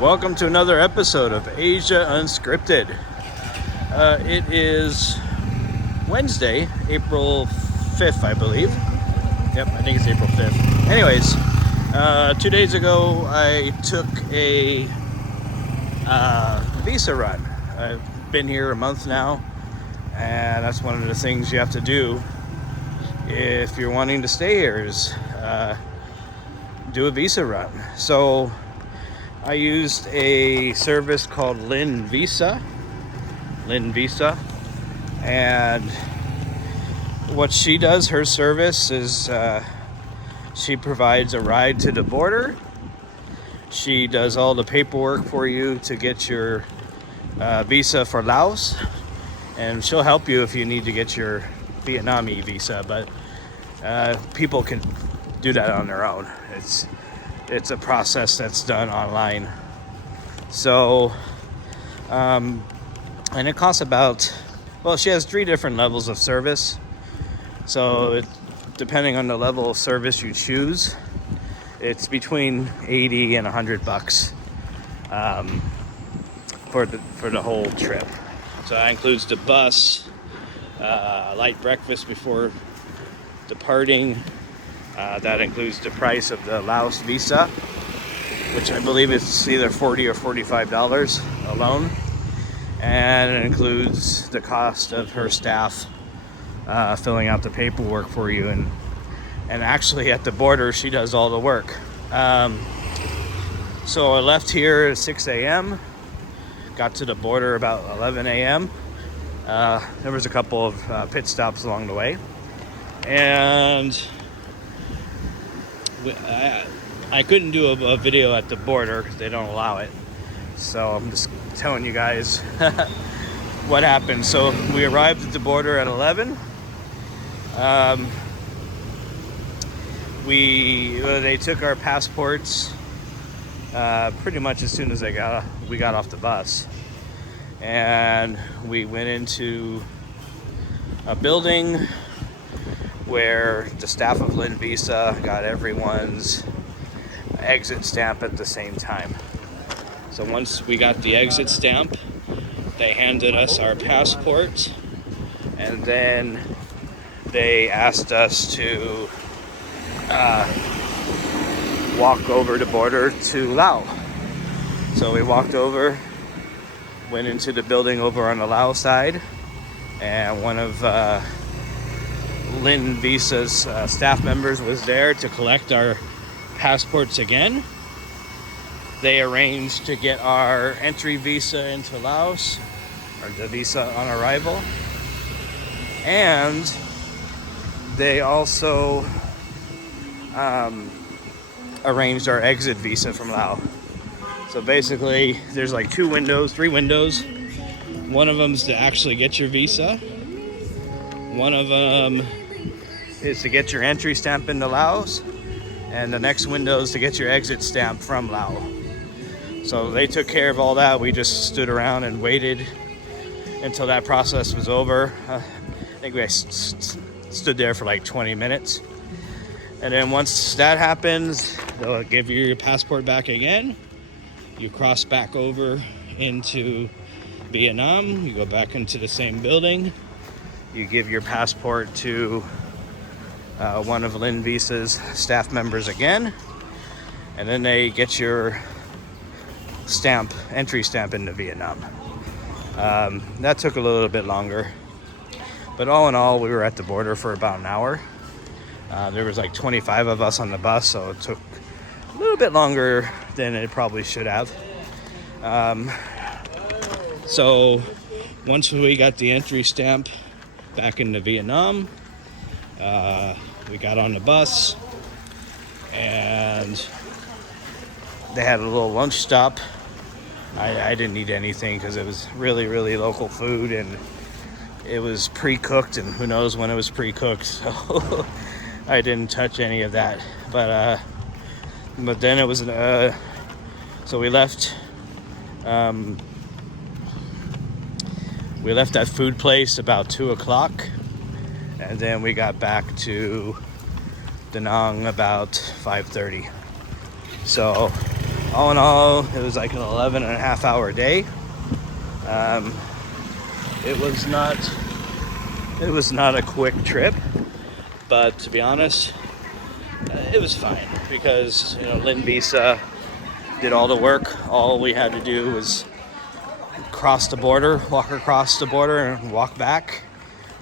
Welcome to another episode of Asia Unscripted. It is Wednesday, April 5th, I believe. Yep, I think it's April 5th. Anyways, 2 days ago, I took a visa run. I've been here a month now, and that's one of the things you have to do if you're wanting to stay here is do a visa run. So I used a service called Lynn Visa, and what she does, her service is she provides a ride to the border. She does all the paperwork for you to get your visa for Laos, and she'll help you if you need to get your Vietnamese visa, but people can do that on their own. It's a process that's done online. So, and it costs about, well, she has 3 different levels of service. So, depending on the level of service you choose, it's between 80 and $100 for the whole trip. So that includes the bus, light breakfast before departing. That includes the price of the Laos visa, which I believe is either $40 or $45 alone. And it includes the cost of her staff filling out the paperwork for you. And actually at the border, she does all the work. So I left here at 6 a.m., got to the border about 11 a.m. There was a couple of pit stops along the way. And I couldn't do a video at the border because they don't allow it. So I'm just telling you guys what happened. So we arrived at the border at 11. They took our passports pretty much as soon as we got off the bus. And we went into a building where the staff of Lynn Visa got everyone's exit stamp at the same time. So once we got the exit stamp, they handed us our passports, and then they asked us to walk over the border to Laos. So we walked over, went into the building over on the Lao side, and one of Lynn Visa's staff members was there to collect our passports again. They arranged to get our entry visa into Laos, or the visa on arrival, and they also arranged our exit visa from Laos. So basically, there's like 3 windows. One of them is to actually get your visa. One of them is to get your entry stamp into Laos, and the next window is to get your exit stamp from Laos. So they took care of all that. We just stood around and waited until that process was over. I think we stood there for like 20 minutes. And then once that happens, they'll give you your passport back again. You cross back over into Vietnam. You go back into the same building. You give your passport to one of Lynn Visa's staff members again, and then they get your entry stamp into Vietnam. That took a little bit longer, but all in all, we were at the border for about an hour. There was like 25 of us on the bus, so it took a little bit longer than it probably should have. So once we got the entry stamp back into Vietnam, we got on the bus, and they had a little lunch stop. I didn't eat anything because it was really, really local food, and it was pre-cooked, and who knows when it was pre-cooked, so I didn't touch any of that. But then it was so we left that food place about 2 o'clock, and then we got back to Danang about 5:30. So all in all, it was like an 11.5-hour day. It was not a quick trip, but to be honest, it was fine because, Lynn Visa did all the work. All we had to do was walk across the border and walk back.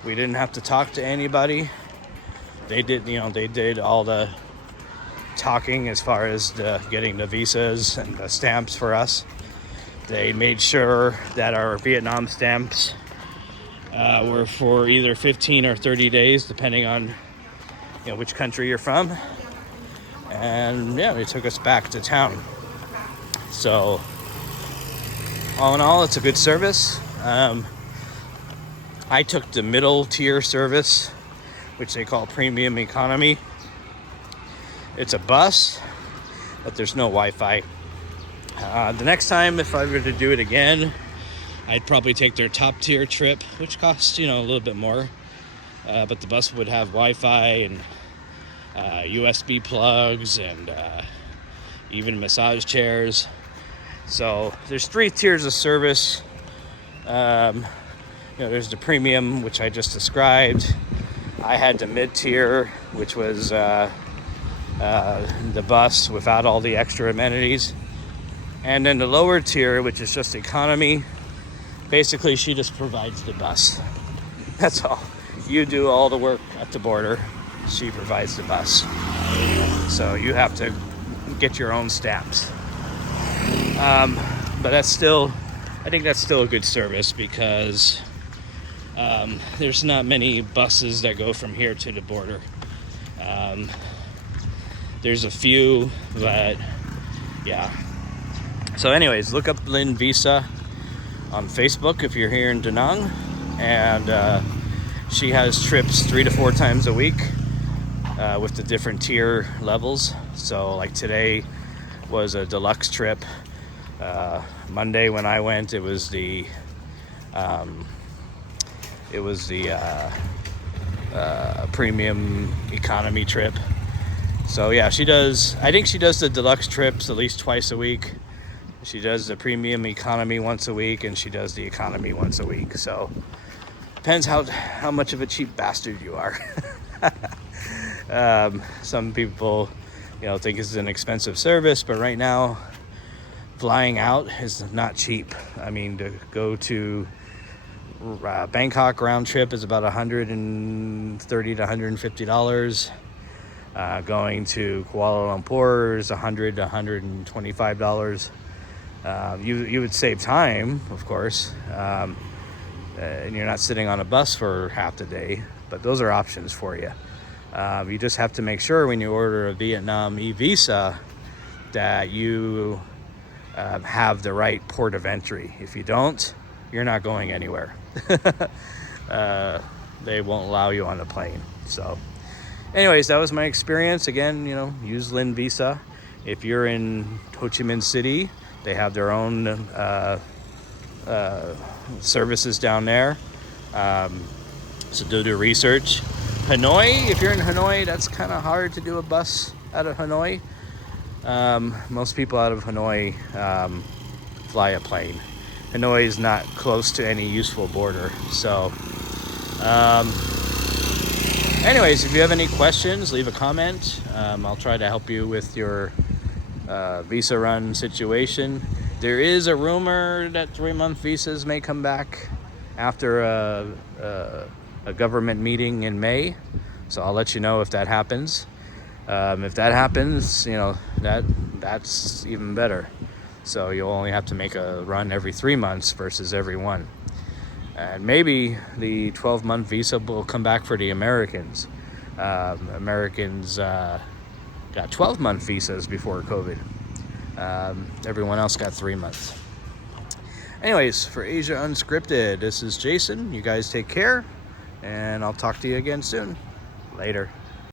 We didn't have to talk to anybody. They did all the talking as far as getting the visas and the stamps for us. They made sure that our Vietnam stamps were for either 15 or 30 days, depending on which country you're from. And yeah, they took us back to town. So all in all, it's a good service. I took the middle tier service, which they call premium economy. It's a bus, but there's no Wi-Fi. The next time, if I were to do it again, I'd probably take their top tier trip, which costs, a little bit more. But the bus would have Wi-Fi and USB plugs and even massage chairs. So there's 3 tiers of service. There's the premium, which I just described. I had the mid-tier, which was the bus without all the extra amenities. And then the lower tier, which is just economy. Basically, she just provides the bus. That's all. You do all the work at the border. She provides the bus. So you have to get your own stamps. But I think that's still a good service because there's not many buses that go from here to the border. There's a few, but yeah. So anyways, look up Lynn Visa on Facebook if you're here in Danang. And she has trips 3 to 4 times a week with the different tier levels. So like today was a deluxe trip. Monday when I went, it was the premium economy trip. So yeah, I think she does the deluxe trips at least twice a week. She does the premium economy once a week, and she does the economy once a week. So depends how much of a cheap bastard you are. Some people, think it's an expensive service, but right now, flying out is not cheap. I mean, to go to Bangkok round trip is about $130 to $150. Going to Kuala Lumpur is $100 to $125. You would save time, of course, and you're not sitting on a bus for half the day, but those are options for you. You just have to make sure when you order a Vietnam e-visa that you have the right port of entry. If you don't, you're not going anywhere. They won't allow you on the plane. So anyways, that was my experience. Again, use Lynn Visa. If you're in Ho Chi Minh City, they have their own services down there. So do research. Hanoi, if you're in Hanoi, that's kind of hard to do a bus out of Hanoi. Most people out of Hanoi fly a plane. Hanoi is not close to any useful border. So anyways, if you have any questions, leave a comment. I'll try to help you with your visa run situation. There is a rumor that 3-month visas may come back after a government meeting in May. So I'll let you know if that happens. If that happens, that's even better. So you'll only have to make a run every 3 months versus every 1. And maybe the 12-month visa will come back for the Americans. Americans got 12-month visas before COVID. Everyone else got 3 months. Anyways, for Asia Unscripted, this is Jason. You guys take care, and I'll talk to you again soon. Later.